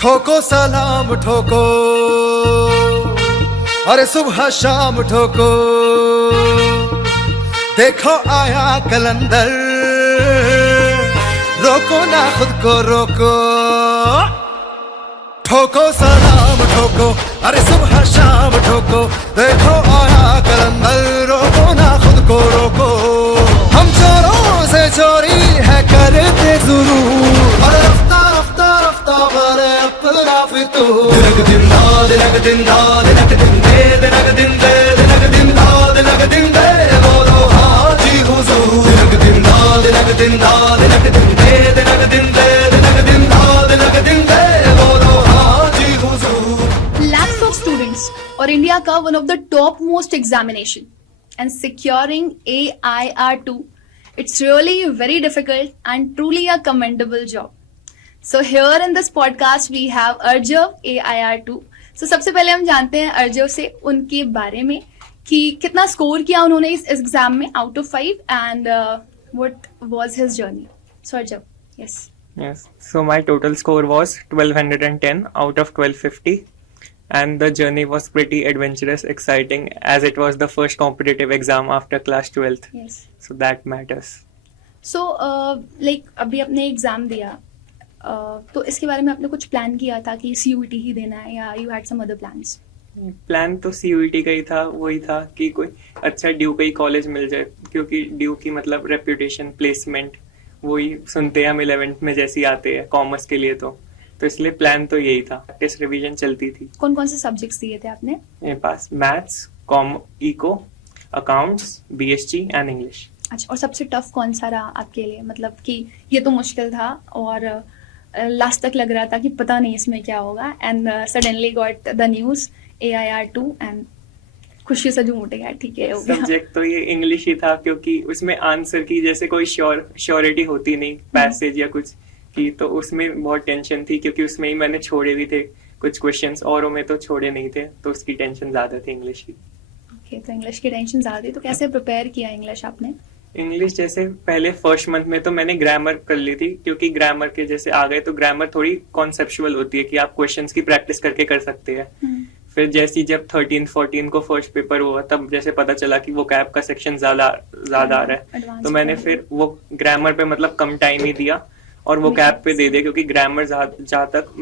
ठोको सलाम ठोको, अरे सुबह शाम ठोको, देखो आया कलंदर, रोको ना खुद को रोको। ठोको सलाम ठोको, अरे सुबह शाम ठोको, देखो आया कलंदर, रोको ना खुद को रोको। हम चोरों से चोरी है करते जरूर, अरे रफ्ता रफ्ता रफ्ता मारे अपना फितूर। दिनक दिन दा दिनक दिन दा दिनक दिन दे दिनक दिन दे दिनक दिन दा दिनक दिन दे, बोलो हाजी हुजूर। दिनक दिन दा दिनक दिन दा दिनक दिन दे दिनक दिन दे दिनक दिन दा दिनक दिन दे, बोलो हाजी हुजूर। Lakhs of students और इंडिया का one of the top most examination and securing AIR2, it's really very difficult and truly a commendable job. So here in this podcast we have Arjav AIR2. So सबसे पहले हम जानते हैं अर्जव से उनके बारे में कि कितना स्कोर किया उन्होंने इस एग्जाम में out of 5 and what was his journey. So Arjav, yes. Yes. So my total score was 1210 out of 1250, and the journey was pretty adventurous, exciting, as it was the first competitive exam after class 12th. Yes. So that matters. So like अभी आपने exam दिया, तो इसके बारे में आपने कुछ plan किया था कि CUET ही देना है या you had some other plans? Plan तो CUET का ही था, वही था कि कोई अच्छा ड्यू का ही कॉलेज मिल जाए, क्योंकि ड्यू की मतलब रेप्यूटेशन, प्लेसमेंट वही सुनते हैं हम 11th में जैसी आते हैं कॉमर्स के लिए, तो इसलिए प्लान तो यही था. टेस्ट रिवीजन चलती थी. कौन कौन से सब्जेक्ट्स दिए थे आपने? मेरे पास maths, eco, accounts, BSG and English. अच्छा, और सबसे टफ कौन सा रहा आपके लिए? मतलब कि ये तो मुश्किल था और लास्ट तक लग रहा था कि पता नहीं इसमें क्या होगा, and suddenly got the news AIR2 and खुशी से झूम उठ गया, ठीक है हो गया. सब्जेक्ट तो ये इंग्लिश ही था, क्योंकि उसमें आंसर की जैसे कोई श्योरिटी होती नहीं पैसेज या कुछ की, तो उसमें बहुत टेंशन थी, क्योंकि उसमें ही मैंने छोड़े भी थे कुछ क्वेश्चंस, औरों में तो छोड़े नहीं थे, तो उसकी टेंशन ज्यादा थी इंग्लिश की. ओके, तो इंग्लिश की टेंशन ज्यादा थी, तो कैसे प्रिपेयर किया इंग्लिश आपने? इंग्लिश जैसे पहले फर्स्ट मंथ में तो मैंने ग्रामर कर ली थी, क्योंकि ग्रामर के जैसे आ गए तो ग्रामर थोड़ी कॉन्सेप्चुअल होती है कि आप क्वेश्चंस की प्रैक्टिस करके कर सकते हैं. फिर जैसी जब 13-14 को फर्स्ट पेपर हुआ, तब जैसे पता चला कि वो कैप का सेक्शन ज्यादा आ रहा है, Advanced तो मैंने फिर वो ग्रामर पे मतलब कम टाइम ही दिया और वो कैप पे दे दिया, क्योंकि ग्रामर जहाँ तक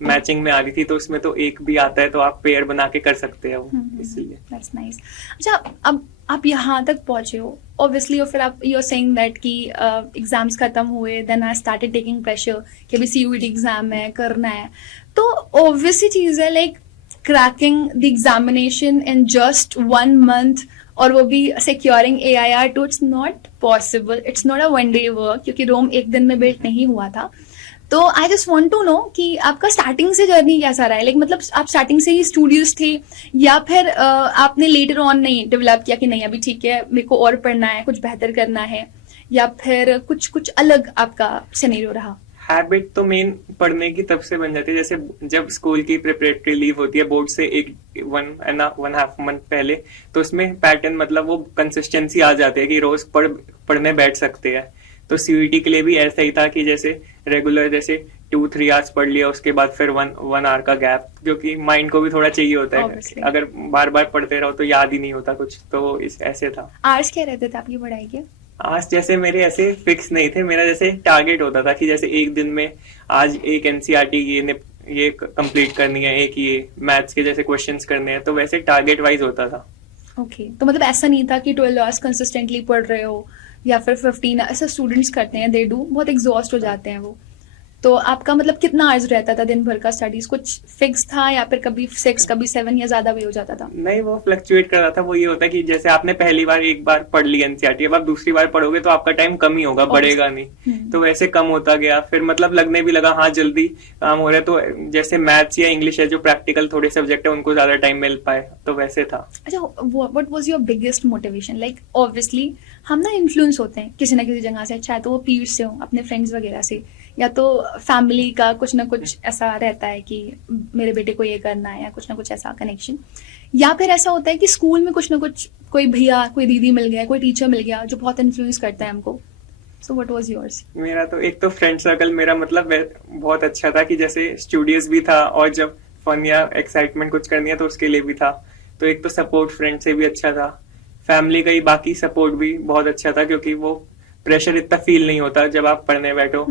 मैचिंग में आ रही थी, तो उसमें तो एक भी आता है तो आप पेयर बना के कर सकते हैं वो, इसलिए. That's nice. अच्छा, अब आप यहाँ तक पहुंचे हो ऑब्वियसली, और फिर आप यू आर सेइंग दैट कि एग्जाम्स खत्म हुए, then I started taking pressure कि अभी CUET एग्जाम है, करना है, तो ऑब्वियसली चीज है like cracking the examination in just 1 month, और वो भी securing AIR2, it's not possible, it's not a one day work, क्योंकि रोम एक दिन में बिल्ड नहीं हुआ था. तो I just want to know कि आपका स्टार्टिंग से जर्नी कैसा रहा है, लाइक मतलब आप स्टार्टिंग से ही स्टूडियोज थे या फिर आपने लेटर ऑन नहीं डेवलप किया कि नहीं अभी ठीक है मेरे को और पढ़ना है, कुछ बेहतर करना है, या फिर कुछ अलग आपका सिनेरियो रहा? हैबिट तो मेन पढ़ने की तब से बन जाती है, जैसे जब स्कूल की प्रिपरेटरी लीव होती है बोर्ड से 1.5 मंथ पहले, तो उसमें पैटर्न मतलब वो कंसिस्टेंसी आ जाती है कि रोज पढ़ने बैठ सकते हैं. तो CUET के लिए भी ऐसा ही था कि जैसे रेगुलर जैसे 2-3 आवर्स पढ़ लिया, उसके बाद फिर 1 आवर का गैप, क्योंकि माइंड को भी थोड़ा चाहिए होता है. Obviously. अगर बार बार पढ़ते रहो तो याद ही नहीं होता कुछ, तो ऐसे था. आर्ट्स क्या रहते थे आपकी पढ़ाई के? आज जैसे मेरे ऐसे फिक्स नहीं थे, मेरा जैसे टारगेट होता था कि जैसे एक दिन में आज एक NCERT ये कंप्लीट करनी है, एक ये मैथ्स के जैसे क्वेश्चंस करने हैं, तो वैसे टारगेट वाइज होता था. ओके, तो मतलब ऐसा नहीं था कि 12 आवर्स कंसिस्टेंटली पढ़ रहे हो या फिर 15, ऐसा स्टूडेंट्स करते हैं, दे डू, बहुत एग्जॉस्ट हो जाते हैं वो. तो आपका मतलब कितना आवर्स रहता था दिन भर का स्टडीज? कुछ फिक्स था या फिर कभी 6 कभी 7 या ज्यादा भी हो जाता था? नहीं, वो फ्लक्चुएट कर रहा था. वो ये होता है कि जैसे आपने पहली बार एक बार पढ़ ली NCERT, अब आप दूसरी बार पढ़ोगे तो आपका टाइम कम ही होगा, बढ़ेगा नहीं. तो वैसे कम होता गया, फिर मतलब लगने भी लगा हाँ जल्दी काम हो रहा है, तो जैसे मैथ्स या इंग्लिश है जो प्रैक्टिकल थोड़े सब्जेक्ट है उनको ज्यादा टाइम मिल पाए, तो वैसे था. अच्छा, what was your biggest motivation? Like obviously हम ना इन्फ्लुएंस होते हैं किसी ना किसी जगह से, चाहे तो वो पीयर्स से हो, अपने फ्रेंड्स वगैरह से, या तो फैमिली का कुछ ना कुछ ऐसा रहता है कि मेरे बेटे को ये करना है, या कुछ ना कुछ ऐसा कनेक्शन, या फिर ऐसा होता है कि स्कूल में कुछ ना कुछ कोई भैया कोई दीदी मिल गया, कोई टीचर मिल गया जो बहुत इन्फ्लुएंस करता है हमको. So what was yours? मेरा तो एक तो फ्रेंड सर्कल मेरा मतलब बहुत अच्छा था कि जैसे स्टूडियस भी था और जब फन या एक्साइटमेंट कुछ करनी है तो उसके लिए भी था। तो एक तो सपोर्ट फ्रेंड से भी अच्छा था, फैमिली का ही बाकी सपोर्ट भी बहुत अच्छा था क्योंकि वो प्रेशर इतना फील नहीं होता जब आप पढ़ने बैठो।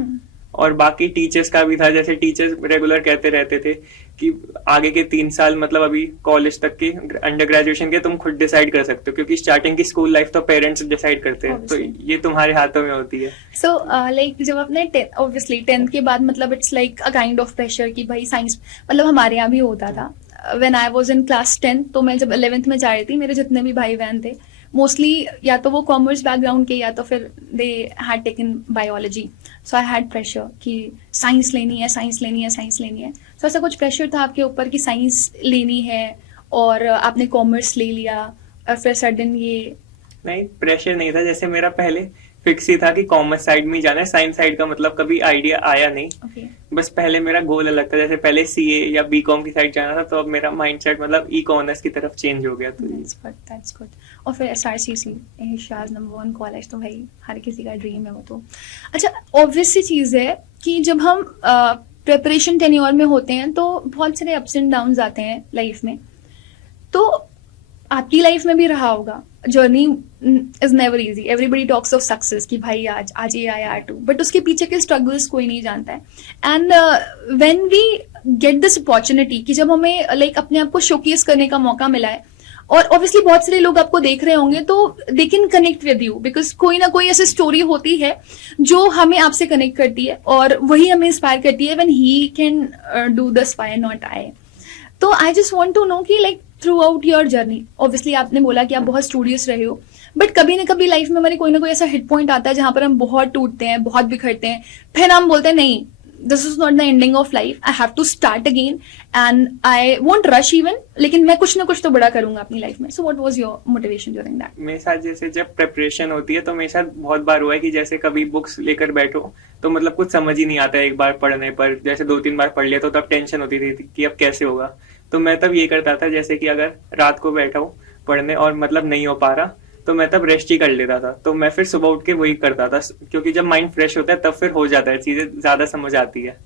और बाकी टीचर्स का भी था, जैसे टीचर्स रेगुलर कहते रहते थे कि आगे के 3 साल मतलब अभी कॉलेज तक की अंडर ग्रेजुएशन के तुम खुद डिसाइड कर सकते हो क्योंकि स्टार्टिंग की स्कूल लाइफ तो पेरेंट्स डिसाइड करते हैं, तो ये तुम्हारे हाथों में होती है। So like जब आपने ऑब्वियसली 10th के बाद मतलब it's like a kind of pressure कि भाई साइंस, मतलब हमारे यहाँ भी होता था। When I was in class 10 तो मैं जब 11th में जा रही थी, मेरे जितने भी भाई बहन थे मोस्टली या तो वो कॉमर्स बैकग्राउंड के या तो फिर they had taken biology. So I had pressure कि साइंस लेनी है, साइंस लेनी है, साइंस लेनी है। सो ऐसा कुछ प्रेशर था आपके ऊपर कि साइंस लेनी है और आपने कॉमर्स ले लिया और फिर सडन ये? नहीं, प्रेशर नहीं था। जैसे मेरा पहले फिक्स ही था कि कॉमर्स साइड में ही जाना है, साइंस साइड का मतलब कभी आइडिया आया नहीं। Okay. बस पहले मेरा गोल अलग था, जैसे पहले सीए या बीकॉम की साइड जाना था, तो अब मेरा माइंडसेट मतलब ई कॉमर्स की तरफ चेंज हो गया। तो That's good. और फिर SRCC एशियाज नंबर 1 कॉलेज तो भाई हर किसी का ड्रीम है वो तो। अच्छा, ऑब्वियस सी चीज़ है कि जब हम प्रिपरेशन टेन्योर में होते हैं तो बहुत सारे अप्स एंड डाउन्स आते हैं लाइफ में, तो आपकी लाइफ में भी रहा होगा। Journey is never easy, everybody talks of success कि भाई आज ये आया टू, बट उसके पीछे के स्ट्रगल्स कोई नहीं जानता है। And when we get this opportunity कि जब हमें लाइक अपने आप को शोकेस करने का मौका मिला है, और ऑब्वियसली बहुत सारे लोग आपको देख रहे होंगे तो they can connect with you because कोई ना कोई ऐसी स्टोरी होती है जो हमें आपसे कनेक्ट करती है और वही हमें इंस्पायर करती है when he can do this, why not I. तो I just want to know कि like throughout your journey, obviously आपने बोला कि आप बहुत स्टूडियस रहे हो, बट कभी ना कभी लाइफ में हमारे कोई ना कोई ऐसा हिट पॉइंट आता है जहां पर हम बहुत टूटते हैं, बहुत बिखरते हैं, फिर हम बोलते हैं नहीं, this is not the ending of life, I have to start again and I won't rush even, लेकिन मैं कुछ ना कुछ तो बड़ा करूंगा अपनी लाइफ में। So what was your motivation during that? मेरे साथ जैसे जब प्रिपरेशन होती है तो मेरे साथ बहुत बार हुआ है कि जैसे कभी बुक्स लेकर बैठो तो मतलब कुछ समझ ही नहीं आता है एक बार पढ़ने पर, जैसे 2-3 बार पढ़ लिया तो तब टेंशन होती थी कि अब कैसे होगा। तो मैं तब ये करता था, जैसे कि अगर रात को बैठा हूँ पढ़ने और मतलब नहीं हो पा रहा तो मैं तब रेस्ट ही कर लेता था, तो मैं फिर सुबह उठ के वही करता था, क्योंकि जब माइंड फ्रेश होता है तब फिर हो जाता है, चीजें ज्यादा समझ आती है।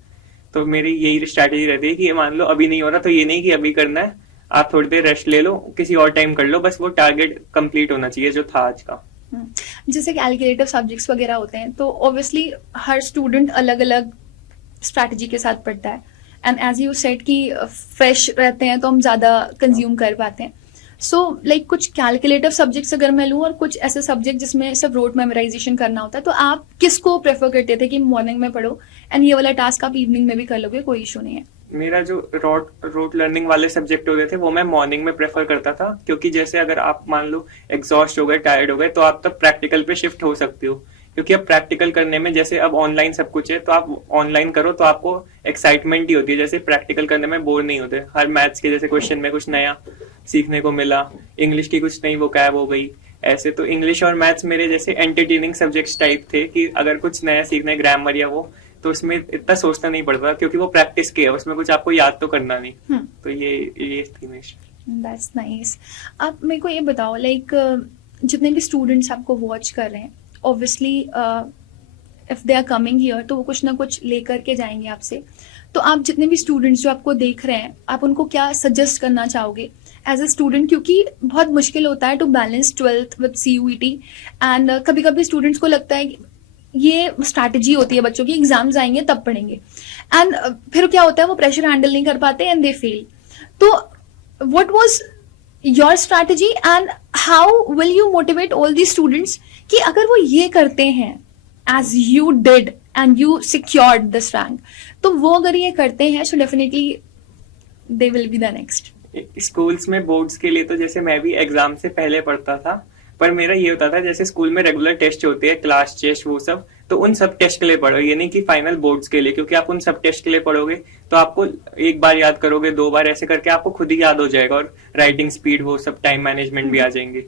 तो मेरी यही स्ट्रैटेजी रहती है कि मान लो अभी नहीं हो रहा तो ये नहीं कि अभी करना है, आप थोड़ी देर रेस्ट ले लो, किसी और टाइम कर लो, बस वो टारगेट कंप्लीट होना चाहिए जो था आज का। जैसे कैलकुलेटिव सब्जेक्ट्स वगैरह होते हैं तो ऑब्वियसली हर स्टूडेंट अलग अलग स्ट्रैटेजी के साथ पढ़ता है, एंड एज यू सेड कि फ्रेश रहते हैं तो हम ज्यादा कंज्यूम कर पाते हैं। सो लाइक कुछ कैलकुलेटिव सब्जेक्ट्स अगर मैं लूँ और कुछ ऐसे सब्जेक्ट जिसमें सिर्फ रोट मेमोराइजेशन करना होता है, तो आप किसको प्रेफर करते थे कि मॉर्निंग में पढ़ो एंड ये वाला टास्क आप इवनिंग में भी कर लोगे, कोई इशू नहीं है? मेरा जो रोट लर्निंग वाले सब्जेक्ट होते थे वो मैं मॉर्निंग में प्रेफर करता था, क्योंकि जैसे अगर आप मान लो एग्जॉस्ट हो गए, टायर्ड हो गए, तो आप तब प्रैक्टिकल पे शिफ्ट हो सकते हो, क्योंकि अब प्रैक्टिकल करने में जैसे अब ऑनलाइन सब कुछ है तो आप ऑनलाइन करो तो आपको एक्साइटमेंट ही होती है, जैसे प्रैक्टिकल करने में बोर नहीं होते। हर मैथ्स के जैसे क्वेश्चन में कुछ नया सीखने को मिला, इंग्लिश की कुछ नई वोकैब हो गई, ऐसे। तो इंग्लिश और मैथ्स मेरे जैसे एंटरटेनिंग सब्जेक्ट्स टाइप थे कि अगर कुछ नया सीखना है, ग्रामर या वो, तो उसमें इतना सोचना नहीं पड़ता क्योंकि वो प्रैक्टिस के है, उसमें कुछ आपको याद तो करना नहीं। तो ये थी मेरी। That's nice. आप मेरे को ये बताओ, लाइक जितने भी स्टूडेंट्स आपको वॉच कर रहे हैं, obviously if they are coming here तो वो कुछ ना कुछ लेकर के जाएंगे आपसे, तो आप जितने भी स्टूडेंट्स जो आपको देख रहे हैं, आप उनको क्या सजेस्ट करना चाहोगे एज ए स्टूडेंट? क्योंकि बहुत मुश्किल होता है to balance 12th with CUET, and कभी कभी स्टूडेंट्स को लगता है ये स्ट्रैटेजी होती है बच्चों की, एग्जाम्स आएंगे तब पढ़ेंगे, एंड फिर क्या होता है वो प्रेशर हैंडल नहीं कर पाते एंड दे फेल। तो what was your strategy and how will you motivate all the students कि अगर वो ये करते हैं as you did and you secured this rank, तो वो अगर ये करते हैं so definitely they will be the next. Schools में बोर्ड्स के लिए तो जैसे मैं भी एग्जाम से पहले पढ़ता था, पर मेरा ये होता था जैसे स्कूल में रेगुलर टेस्ट होते हैं, क्लास टेस्ट, वो सब, तो उन सब टेस्ट के लिए पढ़ो, ये नहीं कि फाइनल बोर्ड्स के लिए, क्योंकि आप उन सब टेस्ट के लिए पढ़ोगे तो आपको एक बार याद करोगे, 2 बार ऐसे करके आपको खुद ही याद हो जाएगा, और राइटिंग स्पीड, वो सब, टाइम मैनेजमेंट भी आ जाएंगे।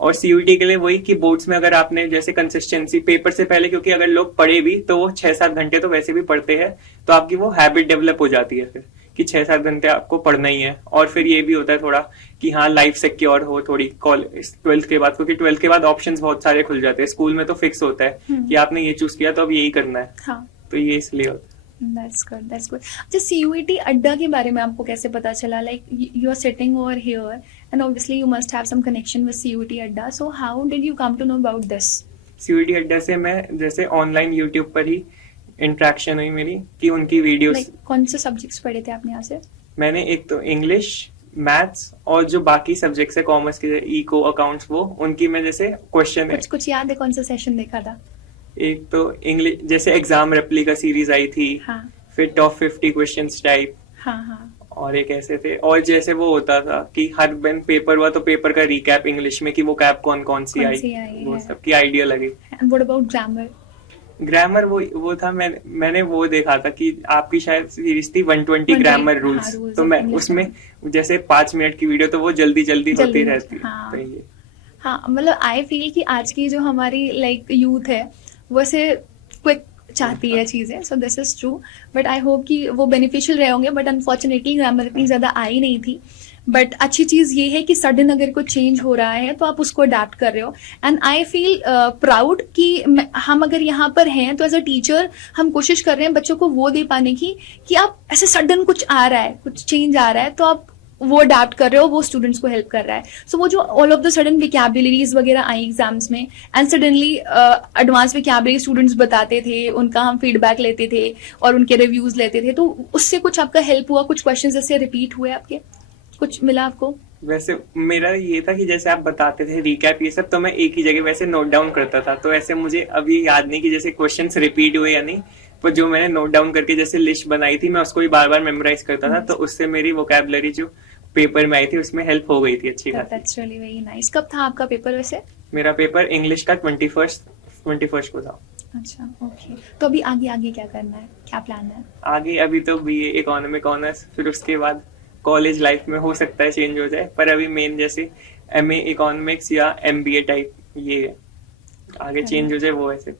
और CUET के लिए वही कि बोर्ड्स में अगर आपने जैसे कंसिस्टेंसी पेपर से पहले, क्योंकि अगर लोग पढ़े भी तो वो 6-7 घंटे तो वैसे भी पढ़ते हैं, तो आपकी वो हैबिट डेवलप हो जाती है फिर कि 6-7 घंटे आपको पढ़ना ही है। और फिर ये भी होता है थोड़ा कि हाँ लाइफ सिक्योर हो थोड़ी कॉलेज 12th के बाद, क्योंकि 12th के बाद ऑप्शंस बहुत सारे खुल जाते हैं। स्कूल में तो फिक्स होता है कि आपने ये चूज किया तो अब यही करना है। हाँ, तो ये इसलिए होता है। That's good, that's good. अच्छा, CUET अड्डा के बारे में आपको कैसे पता चला? Like you are sitting over here and obviously you must have some connection with CUET Adda, so how did you come to know about this? CUET Adda से मैं जैसे ऑनलाइन यूट्यूब पर ही इंटरेक्शन हुई मेरी कि उनकी वीडियोस। लाइक कौन से सब्जेक्ट्स पढ़े थे आपने यहाँ से? मैंने एक तो इंग्लिश, मैथ्स और जो बाकी सब्जेक्ट्स है कॉमर्स के, इको, अकाउंट्स, वो उनकी मैं जैसे क्वेश्चन है। कुछ याद है कौन सा सेशन देखा था? एक तो इंग्लिश जैसे एग्जाम रेप्लिका सीरीज आई थी, हाँ फिर टॉप 50 क्वेश्चंस टाइप, हाँ हाँ। और एक ऐसे थे। और जैसे वो होता था कि हर दिन पेपर हुआ तो पेपर का रिकैप इंग्लिश में कि वो कैप कौन कौन सी आई वो है। सबकी आइडिया लगी। And what about grammar? Grammar वो था, मैंने वो देखा था कि आपकी शायद सीरीज थी 120 ग्रामर रूल्स, तो मैं उसमें जैसे 5 मिनट की वीडियो तो वो जल्दी होती रहती। हाँ। तो ये हाँ, मतलब आई फील कि आज की जो हमारी लाइक यूथ है वो ऐसे क्विक चाहती है चीज़ें, so this is true. But I hope कि वो बेनिफिशियल रहे होंगे, बट अनफॉर्चुनेटली ग्रामर इतनी ज़्यादा आई नहीं थी। बट अच्छी चीज़ ये है कि सडन अगर कुछ चेंज हो रहा है तो आप उसको अडेप्ट कर रहे हो, एंड आई फील प्राउड कि हम अगर यहाँ पर हैं तो एज अ टीचर हम कोशिश कर रहे हैं बच्चों को वो दे पाने की कि आप ऐसे सडन कुछ आ रहा है, कुछ चेंज आ रहा है तो आप वो अडेप्ट कर रहे हो, वो स्टूडेंट्स को हेल्प कर रहा है। सो वो जो ऑल ऑफ द सडन विकैबुलरीज वगैरह आई एग्जाम्स में एंड सडनली एडवांस विकैबुलरी स्टूडेंट्स बताते थे, उनका हम फीडबैक लेते थे और उनके रिव्यूज लेते थे, तो उससे कुछ आपका हेल्प हुआ? कुछ क्वेश्चंस ऐसे रिपीट हुए आपके, कुछ मिला आपको? वैसे मेरा ये था कि जैसे आप बताते थे रिकैप ये सब, तो मैं एक ही जगह वैसे नोट डाउन करता था। तो ऐसे मुझे अभी याद नहीं कि जैसे क्वेश्चंस रिपीट हुए या नहीं, पर जो मैंने नोट डाउन करके जैसे लिस्ट बनाई थी मैं उसको ही बार बार मेमोराइज करता था। तो उससे मेरी वोकैबुलरी जो पेपर में आई थी उसमें हेल्प हो गई थी अच्छी खासी। That's really very nice. कब था आपका पेपर वैसे? मेरा पेपर इंग्लिश का 21st को था। अच्छा, ओके। तो अभी आगे क्या करना है, क्या प्लान है? आगे अभी तो BA इकोनॉमिक ऑनर्स, फिर उसके बाद कॉलेज लाइफ में हो सकता है चेंज हो जाए, पर अभी मेन जैसे MA इकोनॉमिक्स या MBA टाइप ये है। आगे चेंज हो जाए वो ऐसे।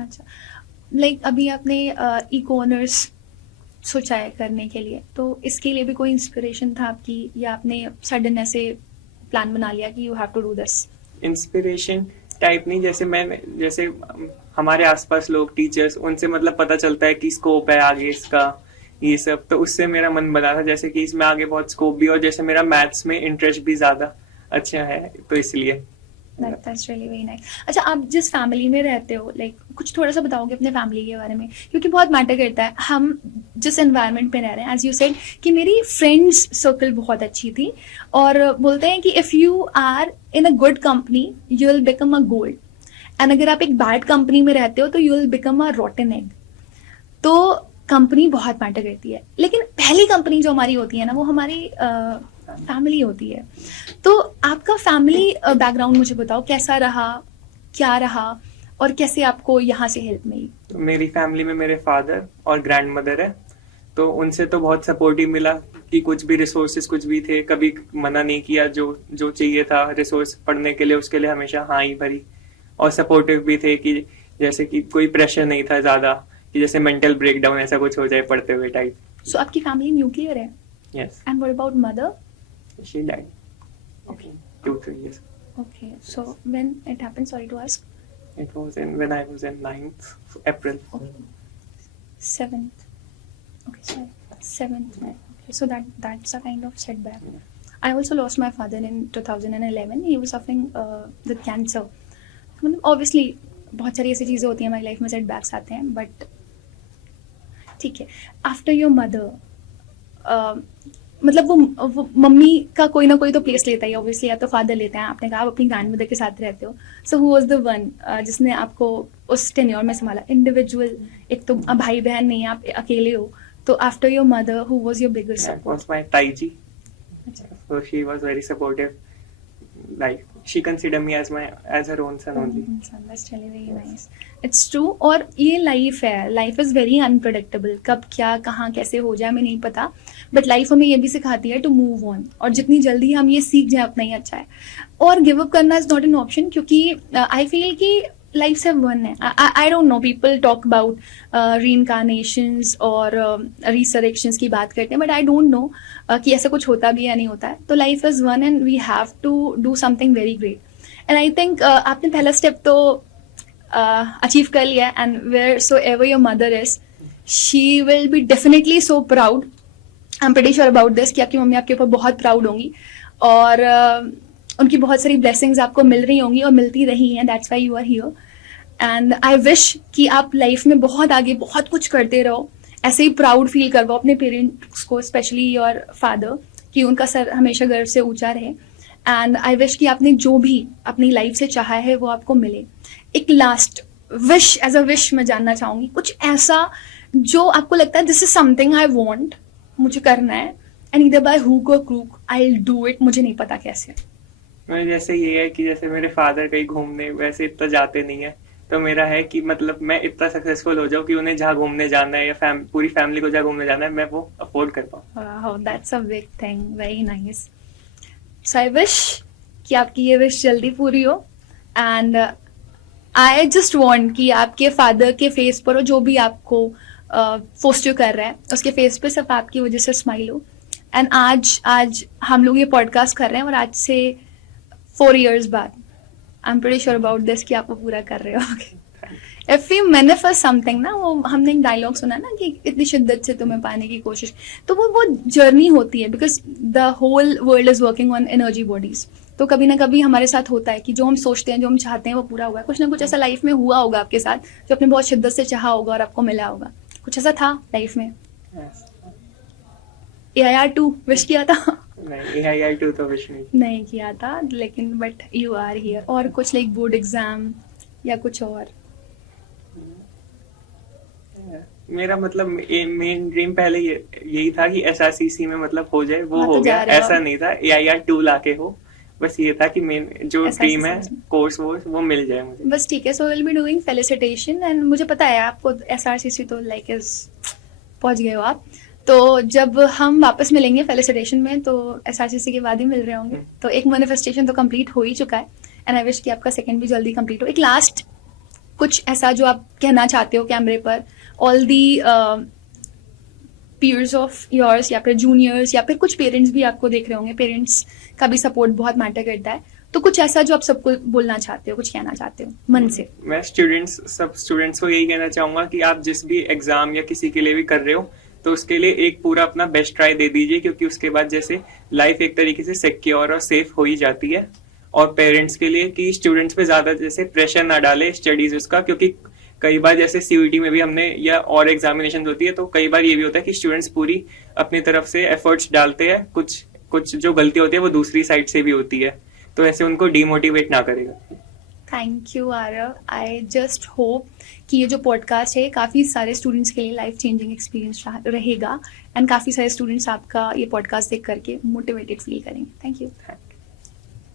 अच्छा, लाइक अभी आपने इको ऑनर्स सोचा है करने के लिए, तो इसके लिए भी कोई इंस्पिरेशन था आपकी, या आपने सडन ऐसे प्लान बना लिया कि you have to do this? Inspiration type नहीं, जैसे हमारे आसपास लोग टीचर्स, उनसे मतलब पता चलता है कि स्कोप है आगे इसका ये सब, तो उससे मेरा मन बना था जैसे कि इसमें आगे बहुत स्कोप भी, और जैसे मेरा मैथ्स में इंटरेस्ट भी ज्यादा अच्छा है तो इसलिए। That's really very nice. अच्छा, आप जिस फैमिली में रहते हो, लाइक कुछ थोड़ा सा बताओगे अपने फैमिली के बारे में, क्योंकि बहुत मैटर करता है हम जिस एनवायरनमेंट में रह रहे हैं। एज यू सेड कि मेरी फ्रेंड्स सर्कल बहुत अच्छी थी, और बोलते हैं कि if you are in a good company you will become a gold, and अगर आप एक बैड कंपनी में रहते हो तो you will become a rotten egg. तो कंपनी बहुत मैटर करती है, लेकिन पहली कंपनी जो हमारी होती है ना, वो हमारी फैमिली होती है। तो आपका फैमिली बैकग्राउंड मुझे बताओ, कैसा रहा, क्या रहा, और कैसे आपको यहाँ से हेल्प मिली? तो मेरी फैमिली में मेरे फादर और ग्रैंड मदर है, तो उनसे तो बहुत सपोर्टिव मिला कि कुछ भी रिसोर्सेज कुछ भी थे, कभी मना नहीं किया। जो चाहिए था रिसोर्स पढ़ने के लिए उसके लिए हमेशा हाँ ही भरी, और सपोर्टिव भी थे कि जैसे कि कोई प्रेशर नहीं था ज्यादा कि जैसे मेंटल ब्रेकडाउन ऐसा कुछ हो जाए पढ़ते हुए टाइप। सो आपकी फैमिली न्यूक्लियर है? Yes. And what about mother? She died. Okay. 2-3 years. Okay, so when it happened, sorry to ask? It was when I was in 9th April. Okay. 7th. Okay, sorry. 7th. Okay, so that's a kind of setback. I also lost my father in 2011. He was suffering with cancer. मतलब obviously बहुत सारी ऐसी चीज़ें होती हैं हमारी life में, setbacks आते हैं, but ठीक है। After your mother, मतलब वो मम्मी का कोई ना कोई तो प्लेस लेता है ऑब्वियसली, या तो फादर लेते हैं। आपने कहा आप अपनी ग्रैंड मदर के साथ रहते हो, so who was the one जिसने आपको उस टेन्योर में संभाला? इंडिविजुअल, एक तो भाई बहन नहीं, आप अकेले हो, तो after your mother who was your biggest support? Was my ताईजी। So she was very supportive. Like she considered me as her own son only. That's really very nice. It's true. और ये लाइफ है, life is very unpredictable, कब क्या कहाँ कैसे हो जाए हमें नहीं पता, बट लाइफ हमें ये भी सिखाती है टू मूव ऑन, और जितनी जल्दी हम ये सीख जाए उतना ही अच्छा है। और गिव अप करना इज नॉट एन ऑप्शन, क्योंकि आई फील कि लाइफ से वन है. I don't know, people talk about reincarnations और रिसरेक्शंस की बात करते हैं, बट आई डोंट नो कि ऐसा कुछ होता भी या नहीं होता है. तो life is one and we have to do something very great. And I think आपने पहला स्टेप तो अचीव कर लिया. And where so ever your mother is, she will be definitely so proud. I am pretty sure about this कि आपकी mummy आपके ऊपर बहुत प्राउड होंगी और उनकी बहुत सारी ब्लेसिंग्स आपको मिल रही होंगी और मिलती रही हैं. That's why you are here. And I wish कि आप लाइफ में बहुत आगे बहुत कुछ करते रहो. ऐसे ही प्राउड फील करवाओ अपने पेरेंट्स को, स्पेशली योर फादर, कि उनका सर हमेशा गर्व से ऊंचा रहे. एंड आई विश कि आपने जो भी अपनी लाइफ से चाहा है वो आपको मिले. एक last wish, as a wish मैं जानना चाहूंगी, कुछ ऐसा जो आपको लगता है this is something I want, मुझे करना है, and either by hook or crook I will do it, मुझे नहीं पता कैसे. मैं जैसे ये है कि जैसे मेरे फादर कहीं घूमने वैसे इतना जाते नहीं है, तो मेरा है कि मतलब मैं इतना सक्सेसफुल हो जाऊं कि उन्हें जहाँ घूमने जाना है या पूरी फैमिली को जहाँ घूमने जाना है मैं वो अफोर्ड कर पाऊँ. Wow, that's a big thing. Very nice. So I wish कि आपकी ये विश जल्दी पूरी हो. एंड आई जस्ट वांट कि आपके फादर के फेस पर, जो भी आपको फोस्टर कर रहा है, उसके फेस पे सिर्फ आपकी वजह से स्माइल हो. एंड आज हम लोग ये पॉडकास्ट कर रहे हैं और आज से 4 years बाद आई am pretty sure about this कि आप वो पूरा कर रहे हो. इफ यू मैनिफेस्ट समथिंग ना, वो हमने एक डायलॉग सुना ना कि इतनी शिद्दत से तुम्हें पाने की कोशिश, तो वो जर्नी होती है. Because the whole world is working on energy bodies. तो कभी ना कभी हमारे साथ होता है कि जो हम सोचते हैं, जो हम चाहते हैं, वो पूरा हुआ है. कुछ ना कुछ ऐसा लाइफ में हुआ होगा आपके साथ जो आपने बहुत शिद्दत से चाहा होगा और आपको मिला होगा. कुछ ऐसा था लाइफ में? AIR2 विश किया था? नहीं, AIR2 तो विश नहीं किया था, लेकिन बट यू आर हियर. और कुछ लाइक बोर्ड एग्जाम या कुछ और? मेरा मतलब मेन ड्रीम पहले यही था कि SRCC में मतलब हो जाए, वो हाँ, हो तो गया. जा रहे हो. ऐसा नहीं था AIR2 लाके हो, बस ये था कि मेन जो SRCC ड्रीम है कोर्स वो मिल जाए मुझे. बस ठीक है. So will be doing felicitation. And मुझे पता है आपको SRCC तो लाइक इज पहुंच गए हो आप. तो जब हम वापस मिलेंगे फेलिसिटेशन में तो SRCC के बाद ही मिल रहे होंगे. तो एक मैनिफेस्टेशन तो कंप्लीट हो ही चुका है. एंड आई विश कि आपका सेकंड भी जल्दी कंप्लीट हो. एक लास्ट कुछ ऐसा जो आप कहना चाहते हो कैमरे पर, all the peers of yours या फिर जूनियर्स या फिर कुछ पेरेंट्स भी आपको देख रहे होंगे. पेरेंट्स का भी सपोर्ट बहुत मैटर करता है. तो कुछ ऐसा जो आप सबको बोलना चाहते हो, कुछ कहना चाहते हो मन से? मैं सब स्टूडेंट्स को यही कहना चाहूंगा कि आप जिस भी एग्जाम या किसी के लिए भी कर रहे हो तो उसके लिए एक पूरा अपना बेस्ट ट्राई दे दीजिए, क्योंकि उसके बाद जैसे लाइफ एक तरीके से सिक्योर और सेफ हो ही जाती है. और पेरेंट्स के लिए कि स्टूडेंट्स पे ज्यादा जैसे प्रेशर ना डाले स्टडीज उसका, क्योंकि कई बार जैसे CUET में भी हमने या और एग्जामिनेशन होती है तो कई बार ये भी होता है कि स्टूडेंट्स पूरी अपनी तरफ से एफर्ट्स डालते हैं, कुछ जो गलती होती है वो दूसरी साइड से भी होती है, तो ऐसे उनको डिमोटिवेट ना करेगा. Thank you Aarav. I just hope कि ये जो पॉडकास्ट है काफ़ी सारे स्टूडेंट्स के लिए लाइफ चेंजिंग एक्सपीरियंस रहेगा. एंड काफ़ी सारे स्टूडेंट्स आपका ये पॉडकास्ट देख करके मोटिवेटेड फील करेंगे. Thank you.